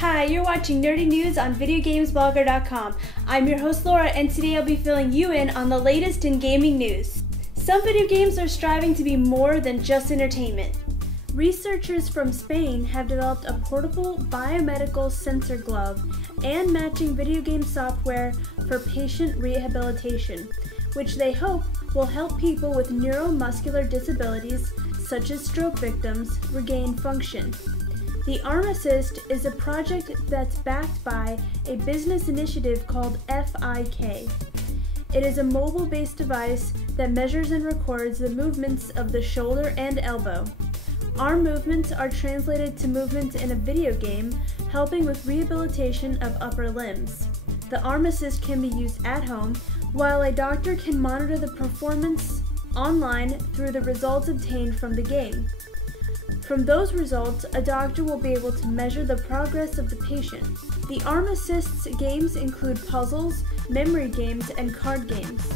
Hi, you're watching Nerdy News on VideoGamesBlogger.com. I'm your host Laura, and today I'll be filling you in on the latest in gaming news. Some video games are striving to be more than just entertainment. Researchers from Spain have developed a portable biomedical sensor glove and matching video game software for patient rehabilitation, which they hope will help people with neuromuscular disabilities, such as stroke victims, regain function. The Arm Assist is a project that's backed by a business initiative called FIK. It is a mobile-based device that measures and records the movements of the shoulder and elbow. Arm movements are translated to movements in a video game, helping with rehabilitation of upper limbs. The Arm Assist can be used at home, while a doctor can monitor the performance online through the results obtained from the game. From those results, a doctor will be able to measure the progress of the patient. The Arm Assist's games include puzzles, memory games, and card games.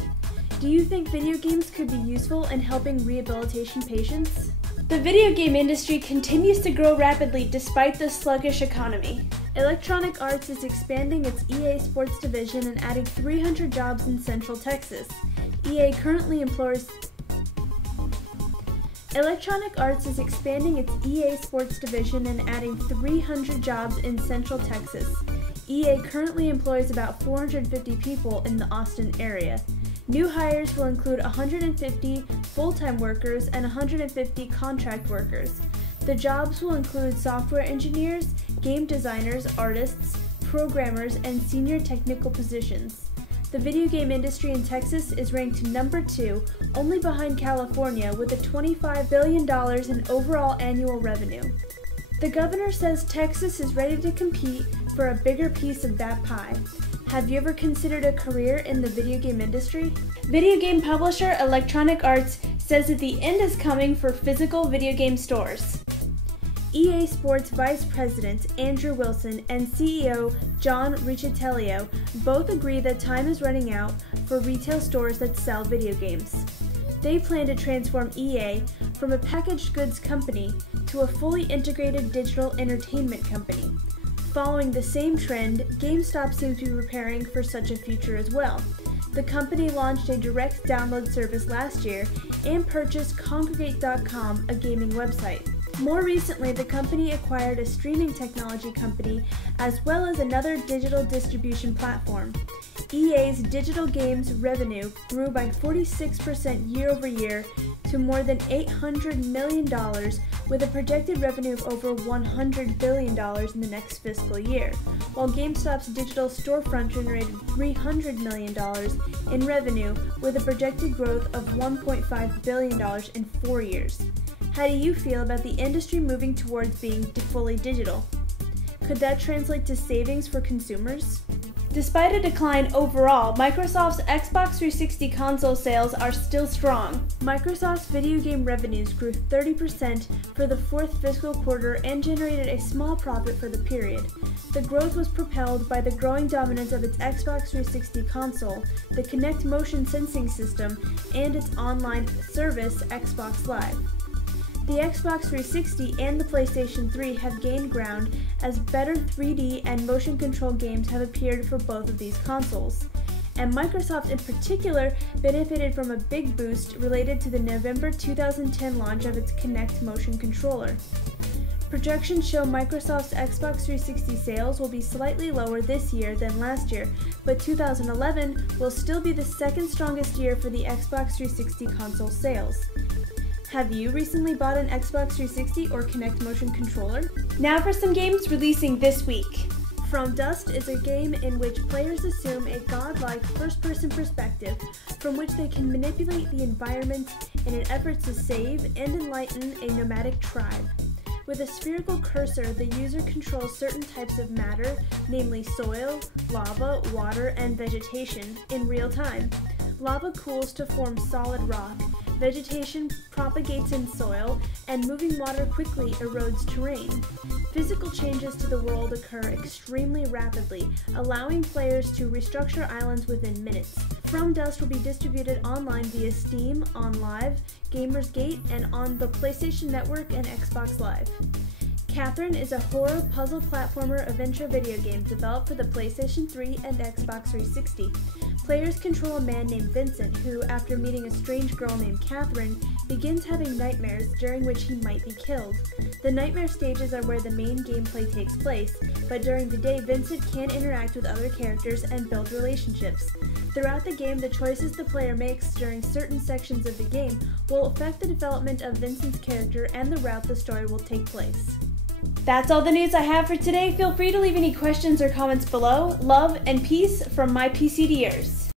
Do you think video games could be useful in helping rehabilitation patients? The video game industry continues to grow rapidly despite the sluggish economy. Electronic Arts is expanding its EA Sports division and adding 300 jobs in Central Texas. Electronic Arts is expanding its EA Sports division and adding 300 jobs in Central Texas. EA currently employs about 450 people in the Austin area. New hires will include 150 full-time workers and 150 contract workers. The jobs will include software engineers, game designers, artists, programmers, and senior technical positions. The video game industry in Texas is ranked number 2, only behind California, with a $25 billion in overall annual revenue. The governor says Texas is ready to compete for a bigger piece of that pie. Have you ever considered a career in the video game industry? Video game publisher Electronic Arts says that the end is coming for physical video game stores. EA Sports Vice President Andrew Wilson and CEO John Riccitiello both agree that time is running out for retail stores that sell video games. They plan to transform EA from a packaged goods company to a fully integrated digital entertainment company. Following the same trend, GameStop seems to be preparing for such a future as well. The company launched a direct download service last year and purchased Kongregate.com, a gaming website. More recently, the company acquired a streaming technology company as well as another digital distribution platform. EA's digital games revenue grew by 46% year over year to more than $800 million, with a projected revenue of over $100 billion in the next fiscal year, while GameStop's digital storefront generated $300 million in revenue, with a projected growth of $1.5 billion in 4 years. How do you feel about the industry moving towards being fully digital? Could that translate to savings for consumers? Despite a decline overall, Microsoft's Xbox 360 console sales are still strong. Microsoft's video game revenues grew 30% for the fourth fiscal quarter and generated a small profit for the period. The growth was propelled by the growing dominance of its Xbox 360 console, the Kinect motion sensing system, and its online service, Xbox Live. The Xbox 360 and the PlayStation 3 have gained ground as better 3D and motion control games have appeared for both of these consoles. And Microsoft in particular benefited from a big boost related to the November 2010 launch of its Kinect motion controller. Projections show Microsoft's Xbox 360 sales will be slightly lower this year than last year, but 2011 will still be the second strongest year for the Xbox 360 console sales. Have you recently bought an Xbox 360 or Kinect motion controller? Now for some games releasing this week. From Dust is a game in which players assume a godlike first-person perspective from which they can manipulate the environment in an effort to save and enlighten a nomadic tribe. With a spherical cursor, the user controls certain types of matter, namely soil, lava, water, and vegetation, in real time. Lava cools to form solid rock, vegetation propagates in soil, and moving water quickly erodes terrain. Physical changes to the world occur extremely rapidly, allowing players to restructure islands within minutes. From Dust will be distributed online via Steam, OnLive, Gamersgate, and on the PlayStation Network and Xbox Live. Catherine is a horror puzzle platformer adventure video game developed for the PlayStation 3 and Xbox 360. Players control a man named Vincent who, after meeting a strange girl named Catherine, begins having nightmares during which he might be killed. The nightmare stages are where the main gameplay takes place, but during the day Vincent can interact with other characters and build relationships. Throughout the game, the choices the player makes during certain sections of the game will affect the development of Vincent's character and the route the story will take place. That's all the news I have for today. Feel free to leave any questions or comments below. Love and peace from my PCDers.